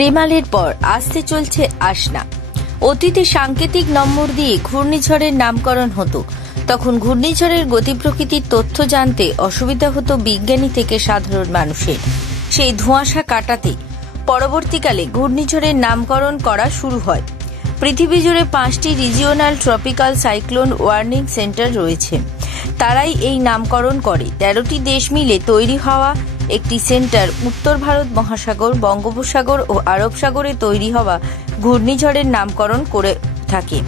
রেমালের পর আসতে চলছে আসনা। অতীতে সাংকেতিক নম্বর দিয়ে ঘূর্ণিঝড়ের নামকরণ হতো। তখন ঘূর্ণিঝড়ের গতি প্রকৃতির তথ্য জানতে অসুবিধা হতো বিজ্ঞানী থেকে সাধারণ মানুষের। সেই ধোঁয়াশা কাটাতে পরবর্তীকালে ঘূর্ণিঝড়ের নামকরণ করা শুরু হয়। পৃথিবী জুড়ে 5টি regional tropical cyclone warning centre রয়েছে। তারাই এই নামকরণ করে। 13টি দেশ মিলে তৈরি হওয়া একটি সেন্টার উত্তর ভারত মহাসাগর, বঙ্গোপসাগর ও আরব সাগরে তৈরি হওয়া ঘূর্ণিঝড়ের নামকরণ করে থাকে।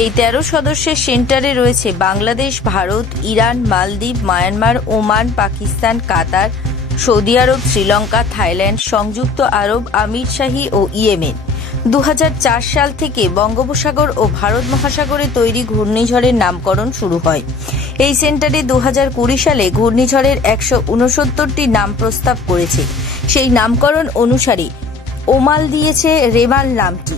এই 13 সদস্যের সেন্টারে রয়েছে বাংলাদেশ, ভারত, ইরান, মালদ্বীপ, মায়ানমার, ওমান, পাকিস্তান, কাতার, সৌদি আরব, শ্রীলঙ্কা, থাইল্যান্ড, সংযুক্ত আরব আমিরশাহী ও ইয়েমেন। 2004 সাল থেকে বঙ্গোপসাগর ও ভারত মহাসাগরে তৈরি ঘূর্ণিঝড়ের নামকরণ শুরু হয়। এই সেন্টারে 2020 সালে ঘূর্ণিঝড়ের 169টি নাম প্রস্তাব করেছে। সেই নামকরণ অনুসারে ওমাল দিয়েছে রেমাল নামটি।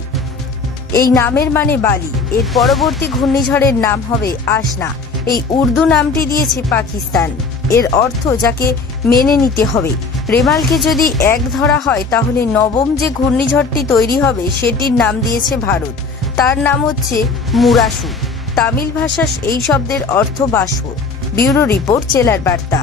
এই নামের মানে বালি। এর পরবর্তী ঘূর্ণিঝড়ের নাম হবে আসনা। এই উর্দু নামটি দিয়েছে পাকিস্তান। এর অর্থ যাকে মেনে নিতে হবে। রেমালকে যদি এক ধরা হয় তাহলে নবম যে ঘূর্ণিঝড়টি তৈরি হবে সেটির নাম দিয়েছে ভারত। তার নাম হচ্ছে মুরাসু। তামিল ভাষায় এই শব্দের অর্থ বাষ্প। ব্যুরো রিপোর্ট, জেলার বার্তা।